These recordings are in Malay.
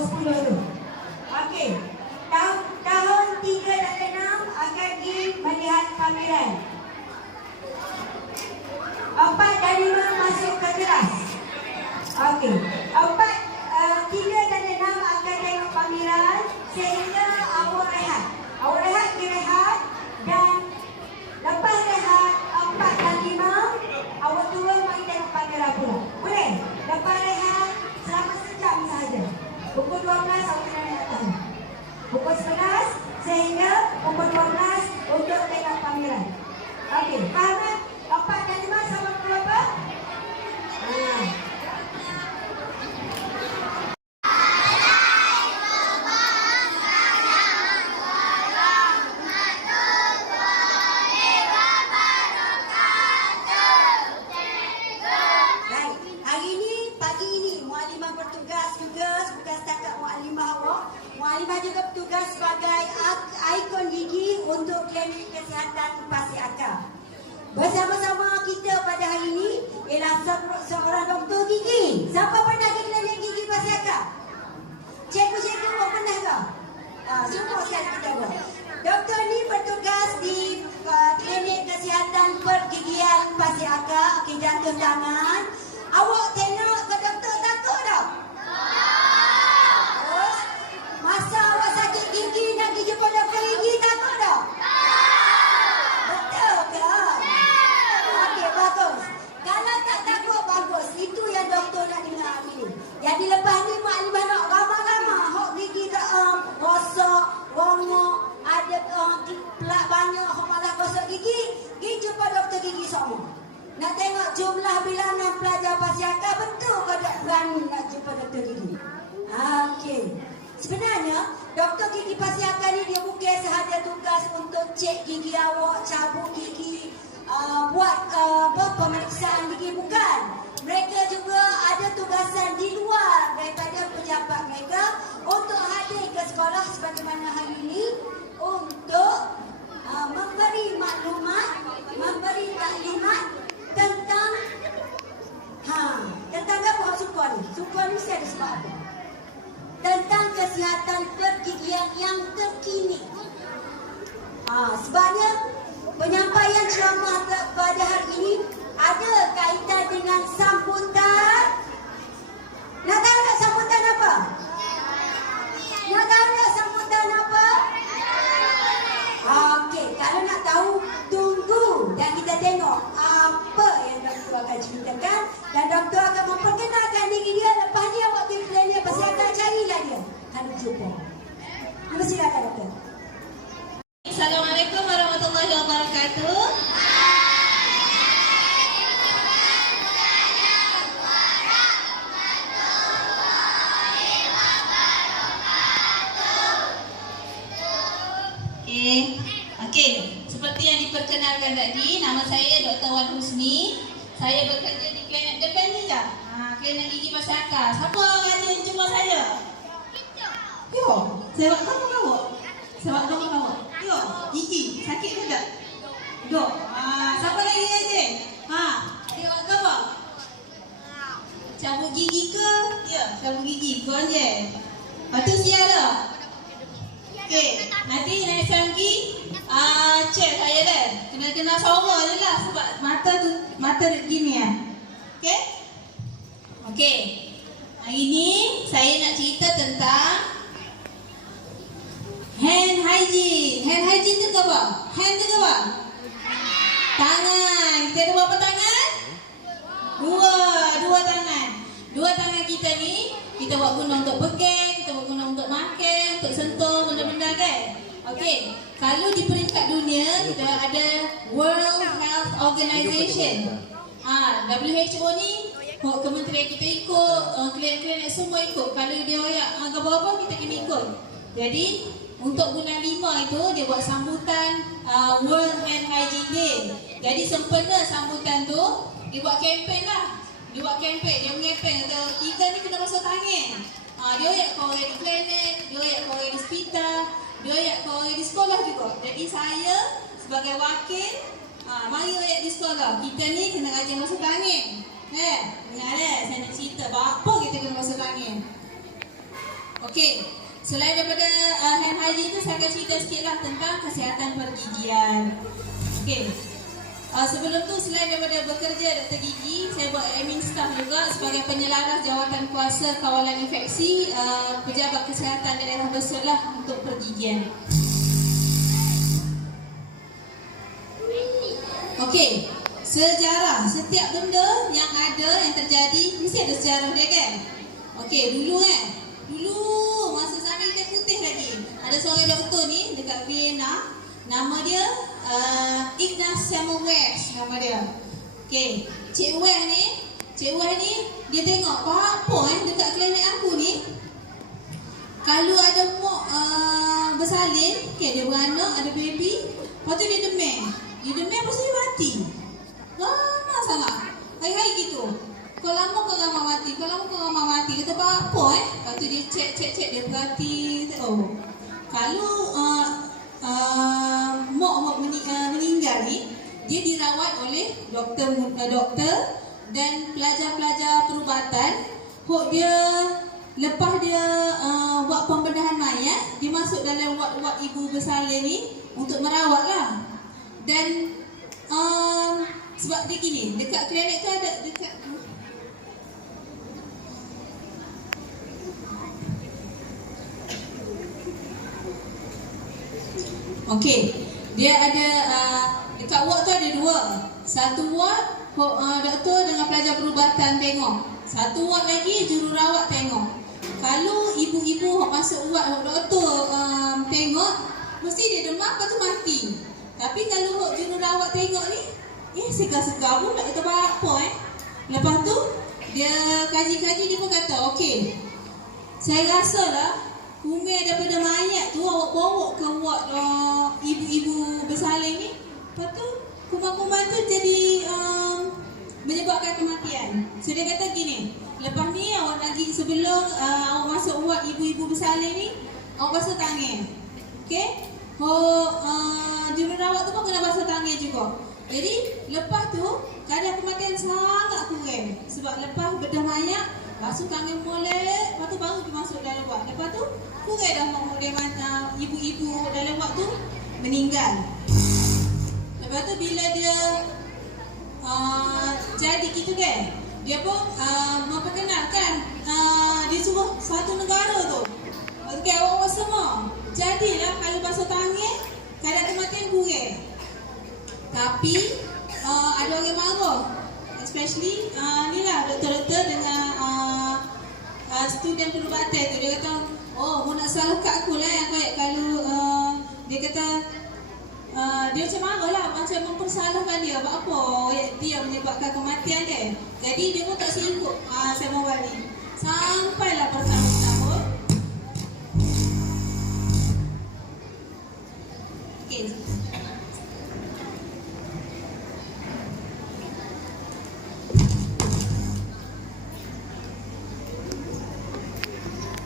sepuluh tu. Okey. Tahun, tahun tiga dan enam akan pergi melihat pameran. Empat dan lima masuk ke kelas. Okey. Empat, uh, tiga dan enam akan tengok pameran sehingga jumpa doktor gigi? Okey. Sebenarnya, doktor gigi pasiaka ni dia bukan sahaja tugas untuk cek gigi awak, cabut gigi, uh, buat uh, apa, pemeriksaan gigi bukan. Mereka Okey. Seperti yang diperkenalkan tadi, nama saya Dr. Wan Husni. Saya bekerja di klinik depan ni je. Ha, klinik gigi Akar. Siapa ada yang jumpa saya? Yo, saya buat kamu kamu. Saya buat kamu kamu. Yo, gigi sakit ke tak? Dok. Ah, siapa lagi aje? Ha, dia buat kamu. Cabut gigi ke? Ya, cabut gigi. Kau je. Lepas tu siap dah. Okey, nanti next time pergi ah check saya dah. Sama je lah sebab mata tu mata dia gini ya. Okey? Okey. Hari ni saya nak cerita tentang hand hygiene. Hand hygiene tu apa? Hand tu apa? Tangan. Kita ada berapa tangan? Dua, dua tangan. Dua tangan kita ni kita buat guna untuk pegang, kita buat guna untuk makan, untuk sentuh benda-benda kan. Okey, kalau di peringkat dunia kita ada World Health Organization. Ah, WHO ni oh, kementerian kita ikut, uh, klinik-klinik semua ikut. Kalau dia royak harga berapa kita kena ikut. Jadi untuk bulan lima itu dia buat sambutan uh, World Hand Hygiene Day. Jadi sempena sambutan tu dia buat kempen lah. Dia buat kempen, dia mengepeng kata kita ni kena basuh tangan. Ha, dia oyak kau orang di klinik, dia oyak kau orang di hospital, dia oyak kau di sekolah juga. Jadi saya sebagai wakil, ha, mari oyak di sekolah. Kita ni kena rajin basuh tangan. Eh, ingat eh, saya nak cerita apa kita kena basuh tangan. Okey, selain daripada uh, hand hygiene tu saya akan cerita sikit lah tentang kesihatan pergigian. Okey, uh, sebelum tu selain daripada bekerja doktor gigi, saya buat admin staff juga sebagai penyelaras jawatan kuasa kawalan infeksi uh, pejabat kesihatan daerah Berselah untuk pergigian. Okey, sejarah setiap benda yang ada yang terjadi mesti ada sejarah dia kan? Okey, dulu kan. Dulu masa zaman kita putih lagi. Ada seorang doktor ni dekat Vienna. Nama dia uh, Ignaz Samuel West nama dia. Okey, Cik West ni, Cik West ni dia tengok apa eh dekat klinik aku ni kalau ada mok uh, bersalin, okay, dia beranak, ada baby, lepas tu dia demam. Dia demam, lepas tu dia mati. Lama sangat. Hari-hari gitu. Kau lama kau ramah mati, kau lama kau ramah mati. Kata apa eh? Lepas tu dia cek, cek, cek, dia perhati. Oh, kalau dia dirawat oleh doktor uh, doktor dan pelajar-pelajar perubatan. Hok dia Lepas dia uh, buat pembedahan mayat, dia masuk dalam wad-wad ibu bersalin ni untuk merawat lah. Dan uh, sebab dia gini, dekat klinik tu ada dekat Okey, dia ada uh, dekat ward tu ada dua. Satu ward uh, doktor dengan pelajar perubatan tengok. Satu ward lagi jururawat tengok. Kalau ibu-ibu masuk ward hok doktor um, tengok, mesti dia demam lepas tu mati. Tapi kalau hok jururawat tengok ni, eh segar-segar pun tak kata apa eh. Lepas tu dia kaji-kaji dia pun kata, okey. Saya rasa lah Umir daripada mayat tu awak bawa ke ward uh, ibu-ibu bersalin ni. Lepas tu kuman-kuman tu jadi um, menyebabkan kematian. So dia kata gini, lepas ni awak lagi sebelum uh, awak masuk ward ibu-ibu bersalin ni, awak basuh tangan. Okey? Oh, uh, jururawat tu pun kena basuh tangan juga. Jadi lepas tu kadar kematian sangat kurang. Sebab lepas bedah mayat, basuh tangan molek, lepas tu baru dia masuk dalam wad. Lepas tu kurang dah mak dia ibu-ibu dalam wad tu meninggal. Lepas tu bila dia uh, jadi gitu kan, dia pun uh, memperkenalkan uh, dia suruh satu negara tu. Okey awak-awak semua. Jadilah kalau basuh tangan kadar kematian kurang. Tapi uh, ada orang marah Especially uh, ni lah doktor-doktor dengan uh, uh, student perubatan tu Dia kata Oh mu nak salah kat aku lah yang kayak kalau uh, Dia kata uh, Dia macam marah lah Macam mempersalahkan dia. Apa? Apa dia menyebabkan kematian dia? Jadi dia pun tak sibuk uh, Sama wali Sampailah bertahun-tahun Okay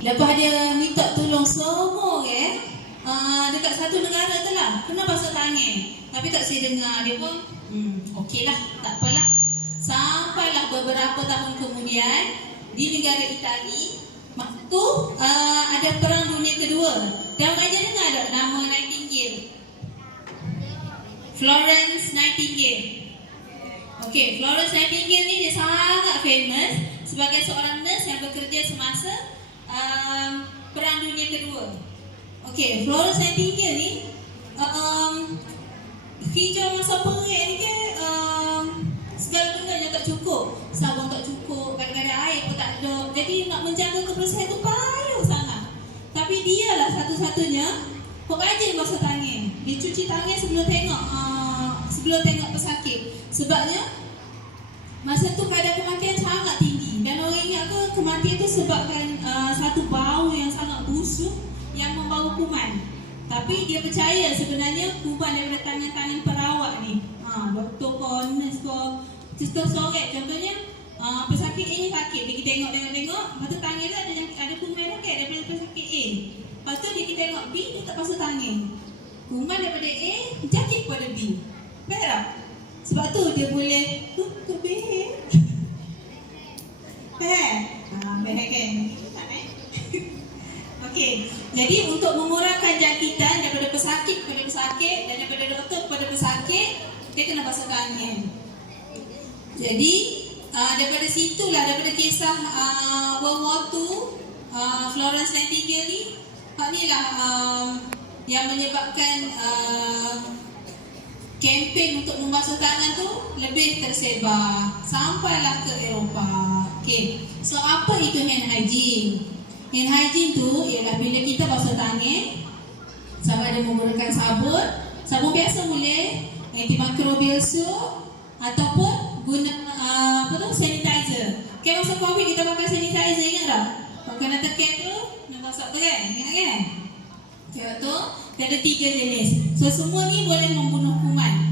Lepas dia minta tolong semua orang uh, dekat satu negara tu lah kena basuh tangan. Tapi tak saya dengar dia pun hmm, okey lah, tak apalah. Sampailah beberapa tahun kemudian di negara Itali waktu uh, ada perang dunia kedua. Dan aja dengar tak nama Nightingale? Florence Nightingale. Okey, Florence Nightingale ni dia sangat famous sebagai seorang nurse yang bekerja semasa um, Perang Dunia Kedua. Okey, Florence Nightingale ni um, hijau masa ni ke um, segala benda yang tak cukup. Sabun tak cukup, kadang-kadang air pun tak ada. Jadi nak menjaga kebersihan tu payah sangat. Tapi dia lah satu-satunya pengrajin basuh tangan. Dia cuci tangan sebelum tengok uh, sebelum tengok pesakit. Sebabnya Masa tu kadar kematian sangat tinggi dan orang ingat ke kematian tu sebabkan uh, satu bau yang sangat busuk yang membau kuman. Tapi dia percaya sebenarnya kuman daripada tangan-tangan perawat ni. Ha, doktor ko, nurse ko, sister sorek contohnya uh, pesakit A ni sakit, dia tengok tengok tengok, lepas tu tangan dia ada ada kuman okey daripada pesakit A. Lepas tu dia tengok B, dia tak pasal tangan. Kuman daripada A jatuh pada B. Betul tak? Sebab tu dia boleh tutup behek. Behek. Ha, behek kan? Jadi untuk mengurangkan jangkitan daripada pesakit kepada pesakit dan daripada doktor kepada pesakit, kita kena basuh tangan. Jadi uh, daripada situlah daripada kisah uh, World War II uh, Florence Nightingale ni hak ni lah um, yang menyebabkan uh, kempen untuk membasuh tangan tu lebih tersebar sampailah ke Eropah. Okey. So apa itu hand hygiene? Hand hygiene tu ialah bila kita basuh tangan sama ada menggunakan sabun, sabun biasa boleh, antimicrobial soap ataupun guna uh, apa tu sanitizer. Kan masa Covid kita pakai sanitizer ingat tak? Pakai nak tekan tu, nak masak tu kan? Ingat kan? Tengok tu, ada tiga jenis. So semua ni boleh membunuh kuman